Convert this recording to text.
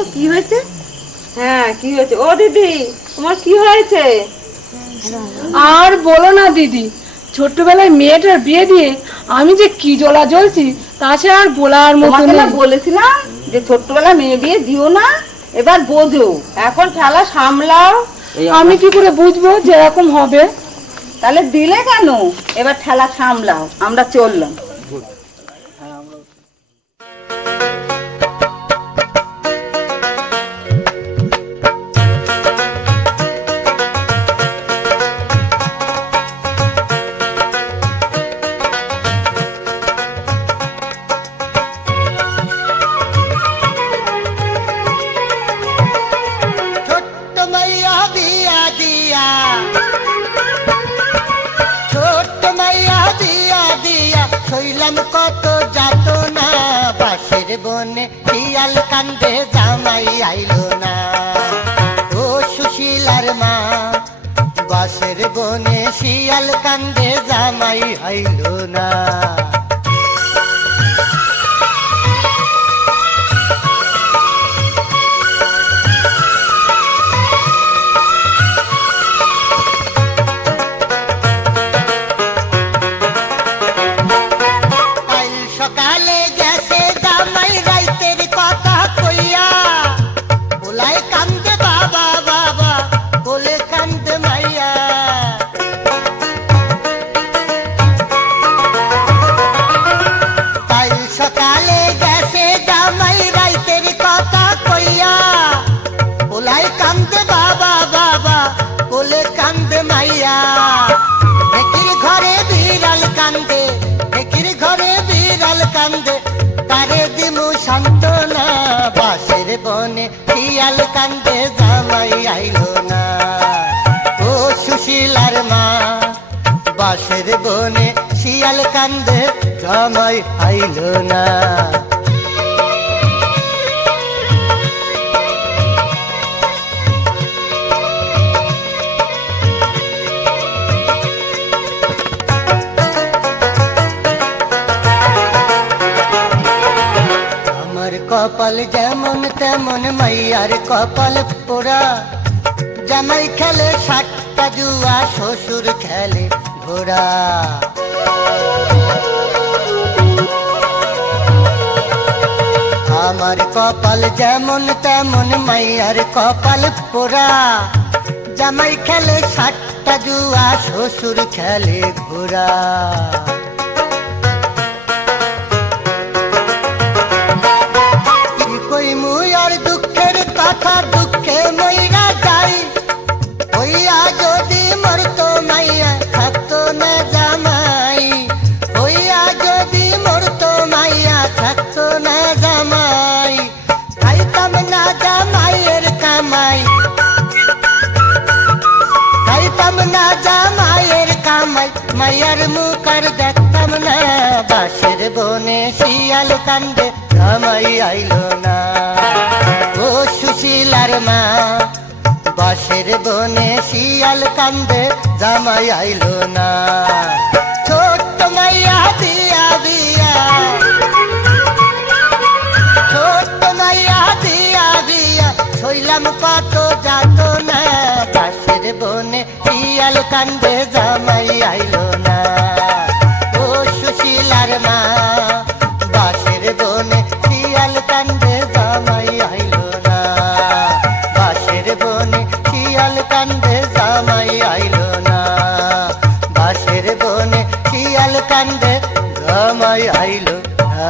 তো কি হয়েছে? হ্যাঁ, কি হয়েছে? ও দিদি, তোমার কি হয়েছে? আর বলো না দিদি, ছোট্টবেলায় মেয়েটার বিয়ে দিয়ে আমি যে কি জ্বলা জ্বলছি তা সে আর বলার মতো তোমাকে না নেই। বলেছিলাম যে ছোট্টবেলা মেয়ে বিয়ে দিও না, এবার বোঝো, এখন ঠেলা সামলাও। আমি কি করে বুঝবো যে এরকম হবে? তাহলে দিলে কেন? এবার ঠেলা সামলাও, আমরা চললাম। কত যাত না বাসের বনে শিয়াল কান্দে জামাই আইলো না। ও সুশীলার মা, বাসের বনে শিয়াল কান্দে জামাই আইলো না। সান্ত্বনা বাসের বনে শিয়াল কান্দে জামাই আইলো না। ও সুশীলার মা, বাসের বনে শিয়াল কান্দে জামাই আইলো না। কপাল যেমন তেমন মাইয়ার কপাল পোড়া, জামাই খেলে সাতটা জুয়া, শ্বশুর খেলে ঘোড়া। আমার কপাল যেমন তেমন মাইয়ার কপাল পোড়া, জামাই খেলে সাতটা জুয়া, শ্বশুর খেলে ঘোড়া। দুঃখের কথা দুঃখে মইরা যাই, হইয়া যদি মরতো মাইয়া থাকতো না জামাই। হইয়া যদি মরতো মাইয়া থাকতো না জামাই। খাইতাম না জামাইয়ের কামাই, খাইতাম না জামাইয়ের কামাই, মাইয়ার মুখ আর দেখতাম না। বাসের বনে শিয়াল কান্দে জামাই আইলো না। ও সুশীলার মা, বাসের বনে শিয়াল কান্দে জামাই আইলো না। ছোট্ট মাইয়া দিয়া দিয়া, ছোট্ট মাইয়া দিয়া দিয়া, শৈলাম কত যাত না বাসের বনে শিয়াল কান্দে জামাই আইলো না। ও সুশীলার মা, বাসের বনে শিয়াল কান্দে জামাই আইলো না। বাসের বনে শিয়াল কান্দে জামাই আইলো না। বাসের বনে শিয়াল কান্দে জামাই আইলো না।